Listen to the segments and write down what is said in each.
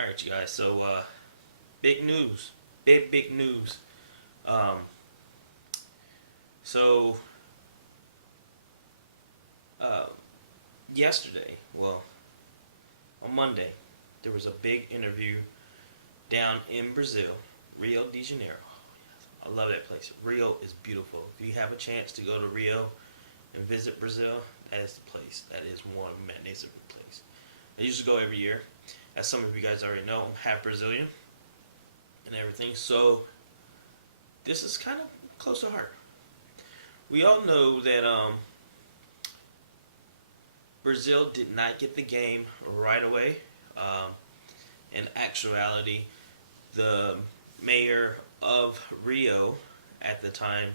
Alright, you guys, so big news. Big news. Um, so, uh, yesterday, well, on Monday, there was a big interview down in Brazil, Rio de Janeiro. I love that place. Rio is beautiful. If you have a chance to go to Rio and visit Brazil, that is the place. That is one magnificent place. I used to go every year. As some of you guys already know, I'm half Brazilian and everything. So this is kind of close to heart. We all know that Brazil did not get the game right away. In actuality, the mayor of Rio at the time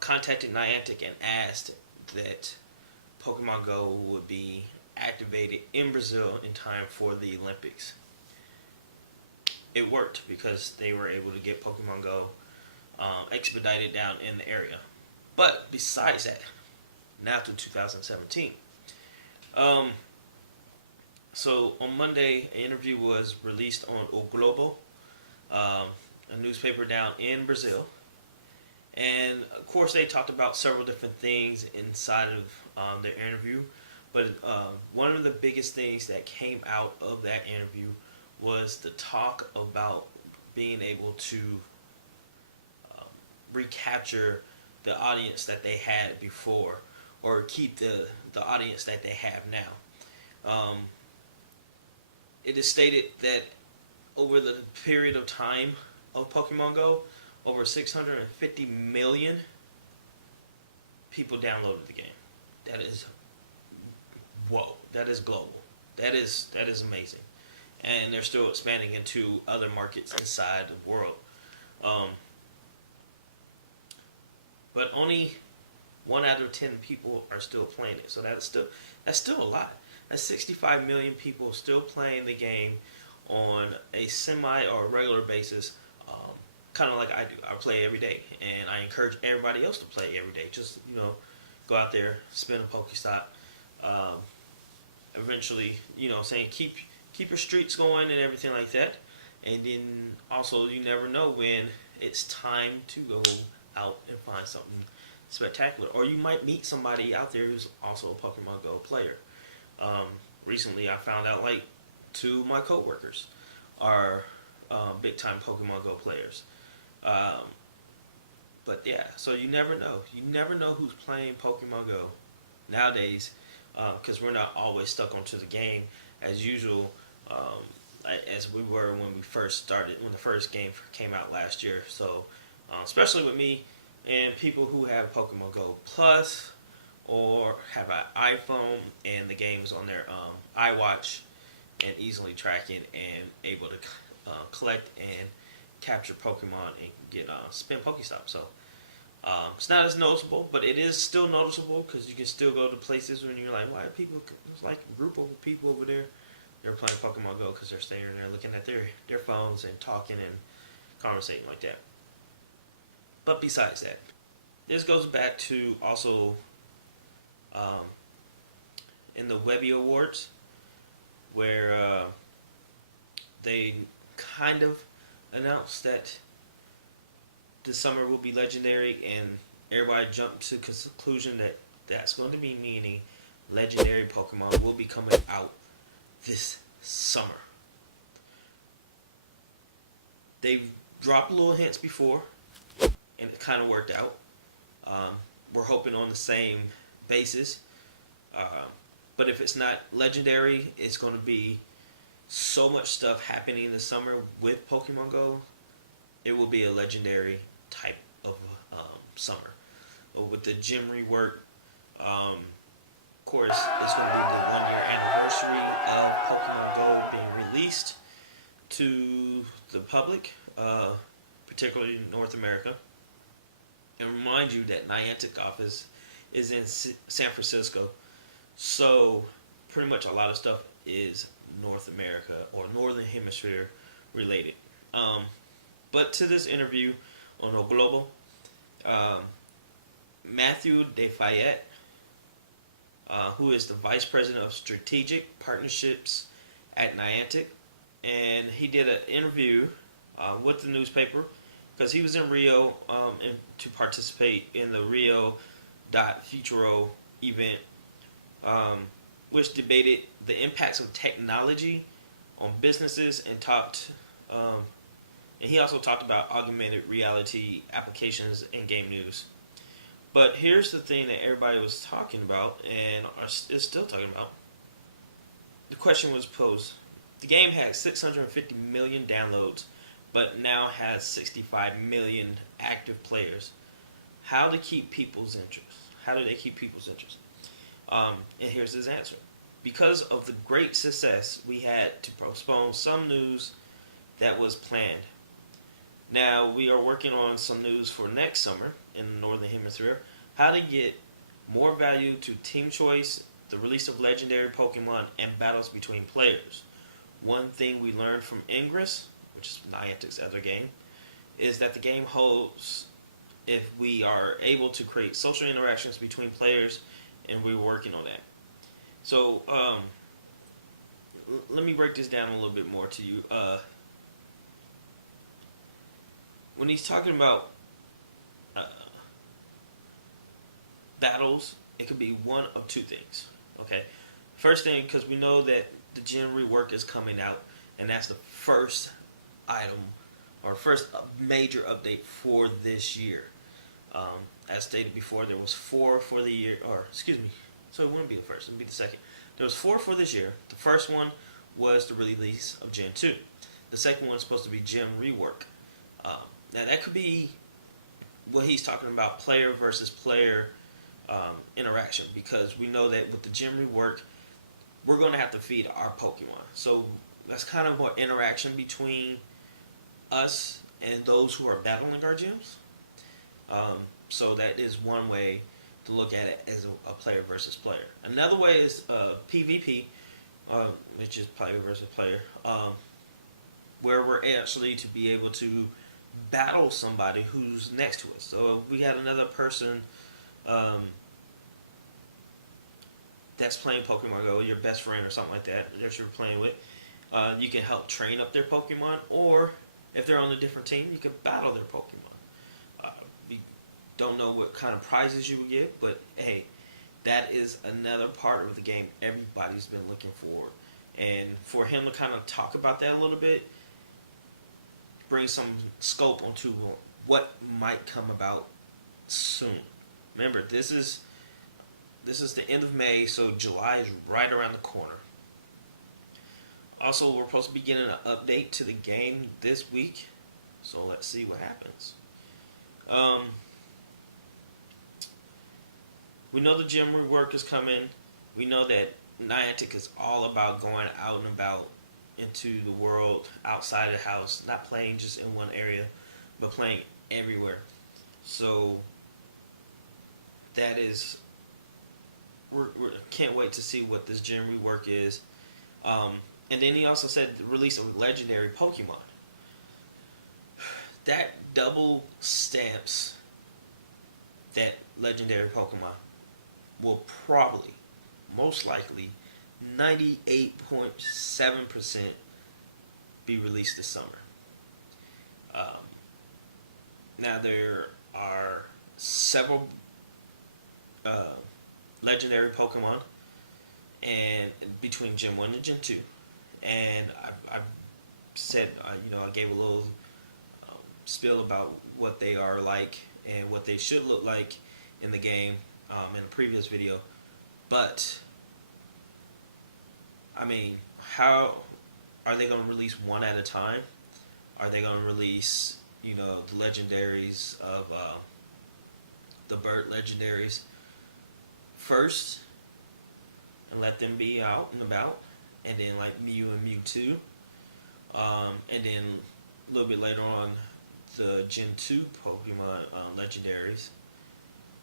contacted Niantic and asked that Pokemon Go would be activated in Brazil in time for the Olympics. It worked because they were able to get Pokemon Go expedited down in the area. But besides that, now to 2017. So on Monday, an interview was released on O Globo, a newspaper down in Brazil. And of course, they talked about several different things inside of their interview. But one of the biggest things that came out of that interview was the talk about being able to recapture the audience that they had before, or keep the audience that they have now. It is stated that over the period of time of Pokemon Go, over 650 million people downloaded the game. That is, whoa, that is global. That is amazing. And they're still expanding into other markets inside the world. But only 1 out of 10 people are still playing it. So that's still a lot. That's 65 million people still playing the game on a semi or regular basis, kind of like I do. I play every day, and I encourage everybody else to play every day. Just go out there, spin a Pokestop. Eventually, saying keep your streaks going and everything like that. And then also, you never know when it's time to go out and find something spectacular, or you might meet somebody out there who's also a Pokemon Go player. Recently, I found out like 2 of my coworkers are big time Pokemon Go players. But yeah, so you never know. You never know who's playing Pokemon Go nowadays, because we're not always stuck onto the game as usual, as we were when we first started, when the first game came out last year. So, especially with me and people who have Pokemon Go Plus or have an iPhone and the game's on their iWatch and easily track it and able to collect and capture Pokemon and get spin Pokestop. So it's not as noticeable, but it is still noticeable because you can still go to places when you're like, why are people? There's like a group of people over there. They're playing Pokemon Go because they're staying there looking at their phones and talking and conversating like that. But besides that, this goes back to also in the Webby Awards, where they kind of announced that the summer will be legendary, and everybody jumped to the conclusion that that's going to be meaning legendary Pokemon will be coming out this summer. They've dropped little hints before, and it kind of worked out. We're hoping on the same basis. But if it's not legendary, it's going to be so much stuff happening this summer with Pokemon Go. It will be a legendary type of summer. With the gym rework, of course, it's going to be the 1-year anniversary of Pokemon Go being released to the public, particularly in North America. And remind you that Niantic office is in San Francisco. So pretty much a lot of stuff is North America or Northern Hemisphere related. But to this interview on O Globo, Matthew DeFayette, who is the Vice President of Strategic Partnerships at Niantic, and he did an interview with the newspaper because he was in Rio to participate in the Rio Futuro event, which debated the impacts of technology on businesses and and he also talked about augmented reality applications in game news. But here's the thing that everybody was talking about and is still talking about. The question was posed. The game had 650 million downloads, but now has 65 million active players. How to keep people's interest? How do they keep people's interest? And here's his answer. Because of the great success, we had to postpone some news that was planned. Now, we are working on some news for next summer in the Northern Hemisphere. How to get more value to team choice, the release of legendary Pokemon, and battles between players. One thing we learned from Ingress, which is Niantic's other game, is that the game holds if we are able to create social interactions between players, and we're working on that. So, let me break this down a little bit more to you. When he's talking about battles, it could be one of two things. Okay, first thing, because we know that the gym rework is coming out, and that's the first item or first major update for this year. As stated before, there was 4 for the year, or excuse me, so it wouldn't be the first, it would be the second. There was 4 for this year. The first one was the release of Gen 2. The second one is supposed to be Gym Rework. Now that could be what he's talking about, player versus player interaction, because we know that with the Gym Rework, we're going to have to feed our Pokemon. So that's kind of more interaction between us and those who are battling our gyms. So that is one way to look at it as a player versus player. Another way is PvP, which is player versus player, where we're actually to be able to battle somebody who's next to us. So if we had another person that's playing Pokemon Go, your best friend or something like that you're playing with, you can help train up their Pokemon, or if they're on a different team, you can battle their Pokemon. We don't know what kind of prizes you would get, but hey, that is another part of the game everybody's been looking for. And for him to kind of talk about that a little bit, bring some scope onto what might come about soon. Remember, this is the end of May, so July is right around the corner. Also, we're supposed to be getting an update to the game this week, so let's see what happens. We know the gym rework is coming. We know that Niantic is all about going out and about into the world, outside the house, not playing just in one area, but playing everywhere. So that is, we can't wait to see what this gym rework is. And then he also said the release of legendary Pokemon. That double stamps that legendary Pokemon will probably, most likely, 98.7% be released this summer. Now there are several legendary Pokemon, and between Gen 1 and Gen 2, and I've said, I gave a little spiel about what they are like and what they should look like in the game in a previous video, but I mean, how are they going to release one at a time? Are they going to release, the legendaries of the bird legendaries first and let them be out and about, and then like Mew and Mewtwo, and then a little bit later on the Gen 2 Pokemon legendaries,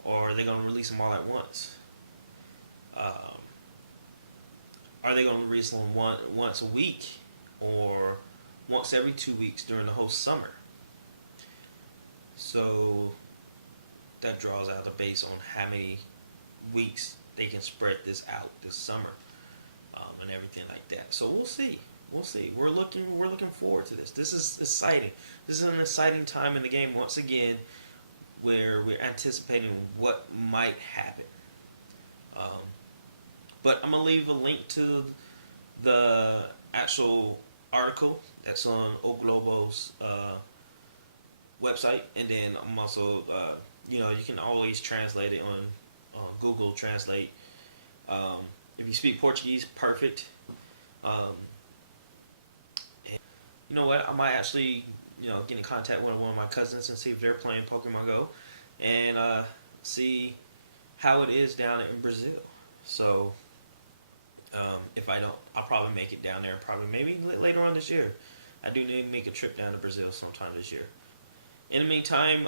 or are they going to release them all at once? Are they going to release them once a week or once every 2 weeks during the whole summer? So that draws out the base on how many weeks they can spread this out this summer, and everything like that. So we'll see. we'll see. We're looking forward to this. This is exciting. This is an exciting time in the game once again, where we're anticipating what might happen. But I'm gonna leave a link to the actual article that's on O Globo's website, and then I'm also, you can always translate it on Google Translate. If you speak Portuguese, perfect. You know what? I might actually, get in contact with one of my cousins and see if they're playing Pokemon Go, and see how it is down in Brazil. So, if I don't, I'll probably make it down there. Probably maybe later on this year. I do need to make a trip down to Brazil sometime this year. In the meantime,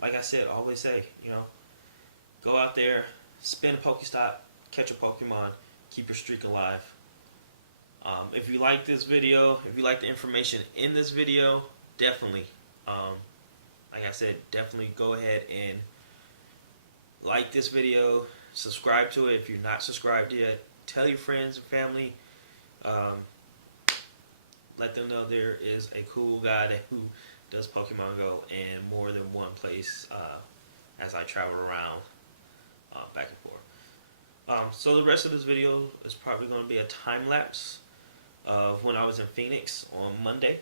like I said, always say, go out there, spin a Pokestop, catch a Pokemon, keep your streak alive. If you like this video, if you like the information in this video, definitely, like I said, definitely go ahead and like this video, subscribe to it if you're not subscribed yet, tell your friends and family, let them know there is a cool guy who does Pokemon Go in more than one place as I travel around back and forth. So the rest of this video is probably going to be a time lapse of when I was in Phoenix on Monday,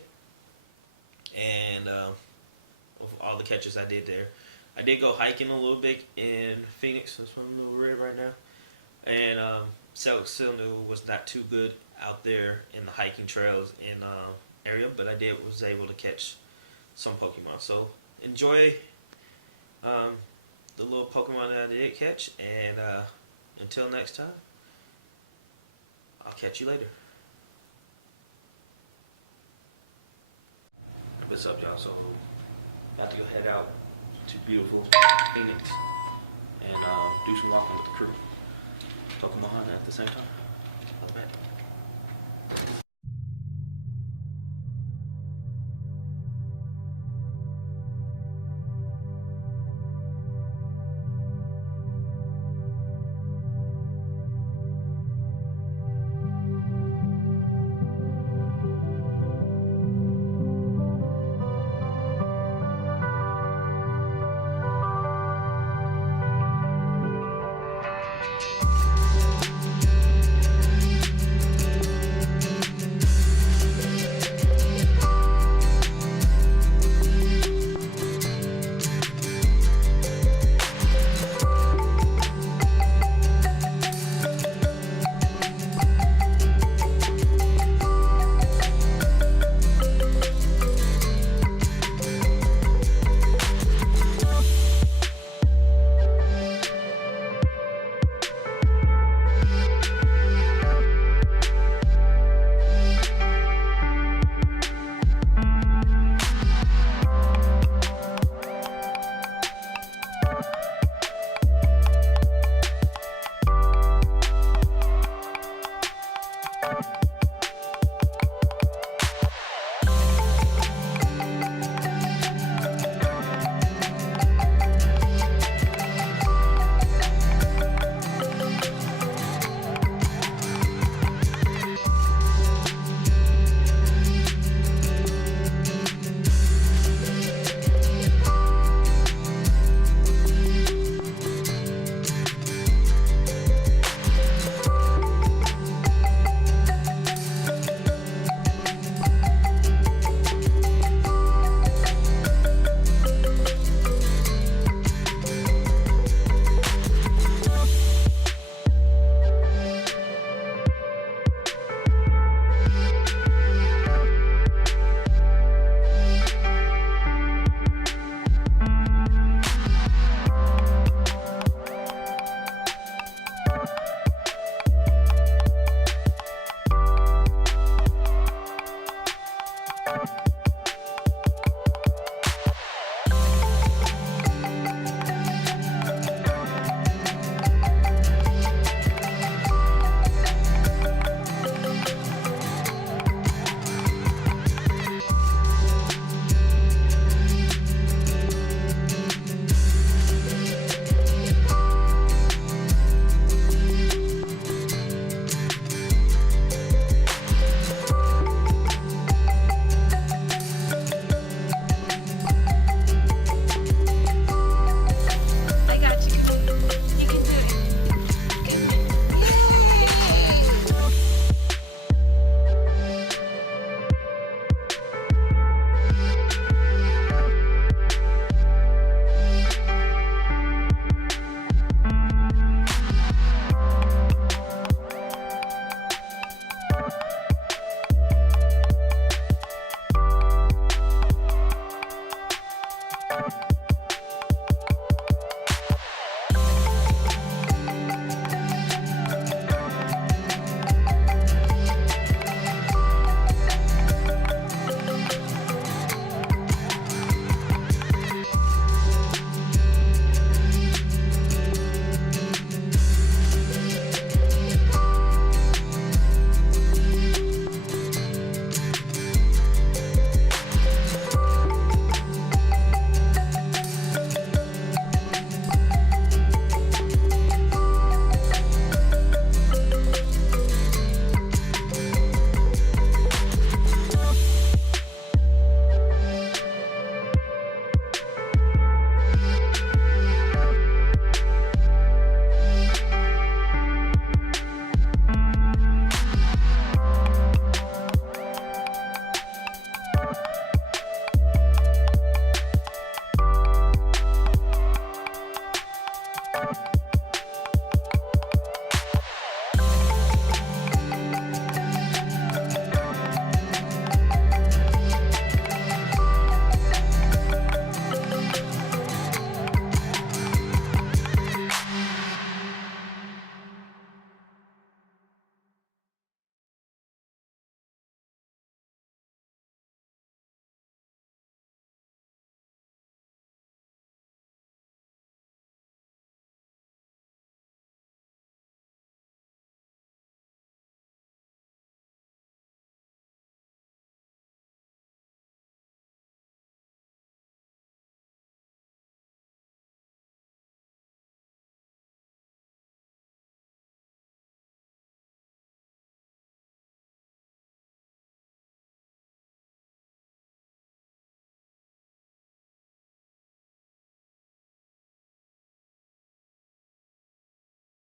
and of all the catches I did there. I did go hiking a little bit in Phoenix. That's why I'm a little red right now. And still was not too good out there in the hiking trails in area, but I was able to catch some Pokemon. So enjoy the little Pokemon that I did catch, and until next time, I'll catch you later. What's up, y'all? So about to go head out to beautiful Phoenix and do some walking with the crew. Pokemon at the same time. Love that.